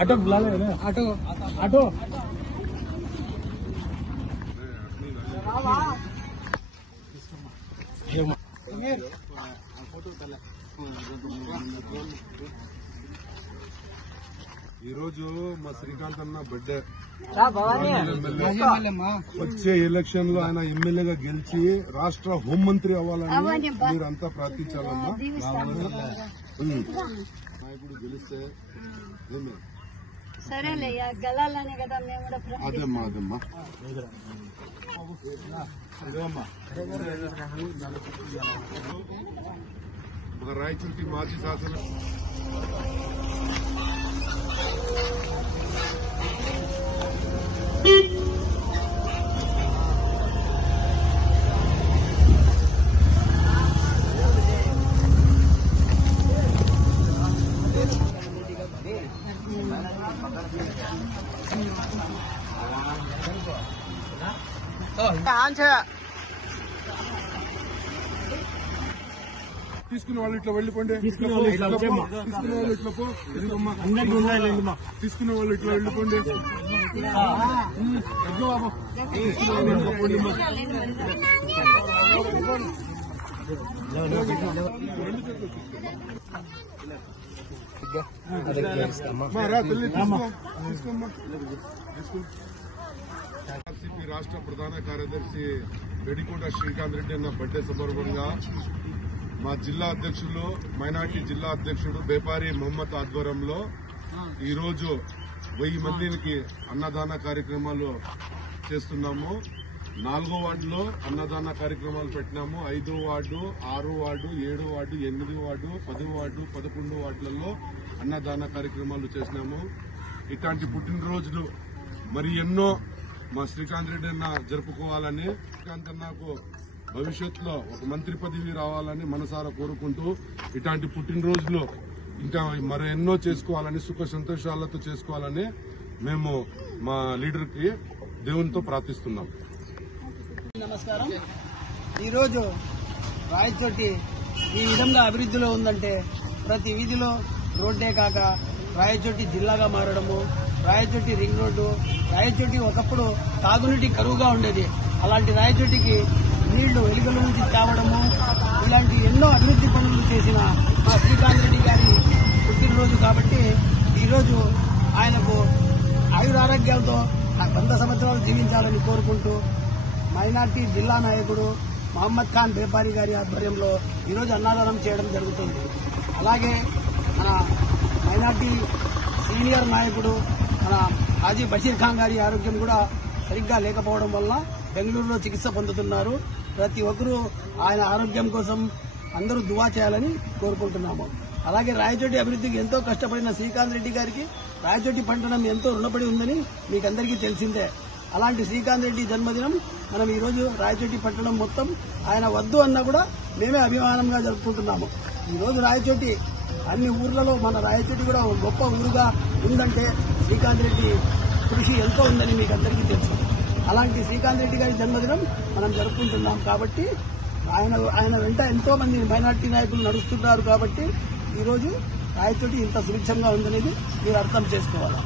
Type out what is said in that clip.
Auto बुला ले auto auto మా శ్రీకాంత్ అన్న బర్త్డే వచ్చే ఎలక్షన్ లో ఆయన ఎమ్మెల్యేగా గెలిచి రాష్ట్ర హోంమంత్రి అవ్వాలని మీరంతా ప్రార్థించాలమ్మా. నాయకుడు గెలిస్తే సరేలయ్యా గెలాలనే కదా మేము కూడా అదేమ్మా అదేమ్మా ఒక రాయచూటి మాజీ శాసన తీసుకున్న వాళ్ళు ఇట్లా వెళ్ళిపోండి. తీసుకున్న వాళ్ళు ఇట్లా పో. తీసుకున్న వాళ్ళు ఇట్లా వెళ్ళిపోండి. ఆర్సీపీ రాష్ట్ర ప్రధాన కార్యదర్శి వెడికోట శ్రీకాంత్ రెడ్డి అన్న బర్త్డే సందర్భంగా మా జిల్లా అధ్యక్షులు మైనార్టీ జిల్లా అధ్యక్షుడు బేపారి మొహమ్మద్ ఆధ్వర్యంలో ఈరోజు 1000 మందికి అన్నదాన కార్యక్రమాలు చేస్తున్నాము. 4వ వార్డులో అన్నదాన కార్యక్రమాలు పెట్టినాము. 5వ వార్డు, 6వ వార్డు, 7వ వార్డు, 8వ వార్డు, 10వ వార్డు, 11వ వార్డులలో అన్నదాన కార్యక్రమాలు చేసినాము. ఇట్లాంటి పుట్టినరోజులు మరి ఎన్నో మా శ్రీకాంత్ రెడ్డి అన్న జరుపుకోవాలని, శ్రీకాంత్ అన్నకు భవిష్యత్తులో ఒక మంత్రి పదవి రావాలని మనసారా కోరుకుంటూ ఇట్లాంటి పుట్టినరోజులు ఇంకా మరి ఎన్నో చేసుకోవాలని, సుఖ సంతోషాలతో చేసుకోవాలని మేము మా లీడర్కి దేవునితో ప్రార్థిస్తున్నాం. నమస్కారం. ఈరోజు రాయచోటి ఈ విధంగా అభివృద్ధిలో ఉందంటే ప్రతి వీధిలో రోడ్డే కాక రాయచోటి జిల్లాగా మారడము, రాయచోటి రింగ్ రోడ్డు, రాయచోటి ఒకప్పుడు తాగునీటి కరువుగా ఉండేది. అలాంటి రాయచోటికి నీళ్లు వెలుగుల నుంచి తేవడము, ఇలాంటి ఎన్నో అభివృద్ధి పనులు చేసిన మా శ్రీకాంత్ రెడ్డి గారి పుట్టినరోజు కాబట్టి ఈరోజు ఆయనకు ఆయురారోగ్యాలతో 100 సంవత్సరాలు జీవించాలని కోరుకుంటూ మైనార్టీ జిల్లా నాయకుడు మహమ్మద్ ఖాన్ బేపారి గారి ఆధ్వర్యంలో ఈరోజు అన్నదానం చేయడం జరుగుతుంది. అలాగే మన మైనార్టీ సీనియర్ నాయకుడు మన హాజీ బషీర్ ఖాన్ గారి ఆరోగ్యం కూడా సరిగ్గా లేకపోవడం వల్ల బెంగళూరులో చికిత్స పొందుతున్నారు. ప్రతి ఒక్కరూ ఆయన ఆరోగ్యం కోసం అందరూ దువా చేయాలని కోరుకుంటున్నాము. అలాగే రాయచోటి అభివృద్ధికి ఎంతో కష్టపడిన శ్రీకాంత్ రెడ్డి గారికి రాయచోటి పట్టణం ఎంతో రుణపడి ఉందని మీకందరికీ తెలిసిందే. అలాంటి శ్రీకాంత్ రెడ్డి జన్మదినం మనం ఈరోజు రాయచోటి పట్టణం మొత్తం ఆయన వద్దు అన్నా కూడా మేమే అభిమానంగా జరుపుకుంటున్నాము. ఈరోజు రాయచోటి అన్ని ఊర్లలో మన రాయచోటి కూడా ఒక గొప్ప ఊరుగా ఉందంటే శ్రీకాంత్ రెడ్డి కృషి ఎంతో ఉందని మీకు అందరికీ తెలుసు. అలాంటి శ్రీకాంత్ రెడ్డి గారి జన్మదినం మనం జరుపుకుంటున్నాం కాబట్టి ఆయన వెంట ఎంతో మంది మైనార్టీ నాయకులు నడుస్తున్నారు కాబట్టి ఈరోజు రాయచోటి ఇంత సుభిక్షంగా ఉందనేది మీరు అర్థం చేసుకోవాలి.